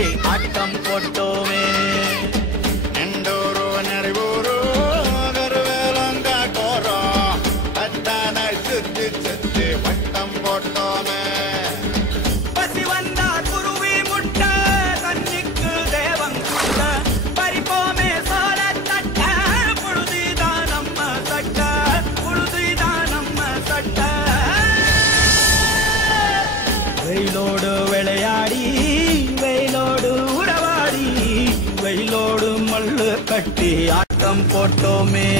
கட்டி ஆட்டம் போட்டோமே. எண்டூரு நெறிவூரு கருவேலங்க கோரம் தட்டான சுத்தி சுத்தி வட்டம் போட்டோமே. பசி வந்தார் குருவி முட்ட தண்ணிக்கு தேவன் குட்ட பறிப்போமே சோழ தட்ட புழுதிதான் நம்ம சட்ட புழுதிதான் நம்ம சட்ட. வெயிலோடு விளையாடி வெயிலோடு உறவாடி வெயிலோடு மல்லு கட்டி ஆட்டம் போட்டோமே.